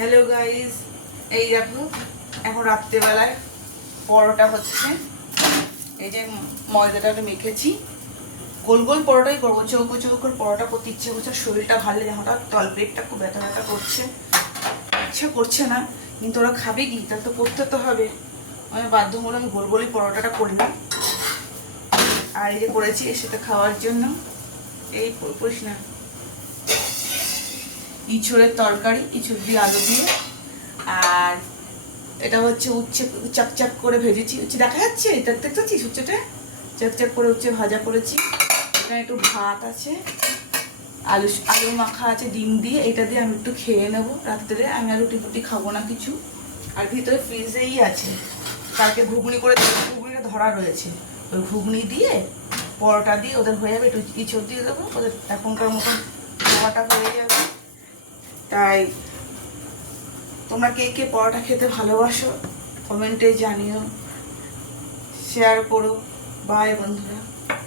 Hello guys, এই দেখো এখন রাত্রেবেলায় পরোটা হচ্ছে। এই যে ময়দাটাকে মেখেছি, গোল গোল পরোটাই করবো, চৌকো চৌকো পরোটা করতে ইচ্ছে করছে। শরীরটা ভালো লাগে, হঠাৎ তলপেটটা খুব ব্যথা ব্যথা করছে, ইচ্ছে করছে না, কিন্তু ওরা খাবে কি, তা তো করতে তো হবে। আমি বাধ্যমূলক আমি গোল গোলই পরোটাটা করলাম। আর এই যে করেছি এর সাথে খাওয়ার জন্য এই করিস না ইঁচড়ের তরকারি, ইঁচড় দিয়ে আলু দিয়ে। আর এটা হচ্ছে উচ্ছে চাকচাক করে ভেজেছি, উচ্ছে দেখা যাচ্ছে, এটা দেখতে পাচ্ছিস উচ্ছেটা চাকচাক করে উচ্ছে ভাজা করেছি। এখানে একটু ভাত আছে, আলু আলু মাখা আছে ডিম দিয়ে, এটা দিয়ে আমি একটু খেয়ে নেবো রাত্রে। আমি আর রুটি ফুটি খাবো না কিছু। আর ভিতরে ফ্রিজেই আছে, কালকে ঘুগনি করে ঘুগনিটা ধরা রয়েছে, ওই ঘুগনি দিয়ে পরোটা দিয়ে ওদের হয়ে যাবে। একটু ইঁচড় দিয়ে দেবো, ওদের এখনকার মতন খাওয়াটা হয়ে যাবে। তাই তোমরা কে কে পরোটা খেতে ভালোবাসো কমেন্টে জানিও, শেয়ার করো। বাই বন্ধুরা।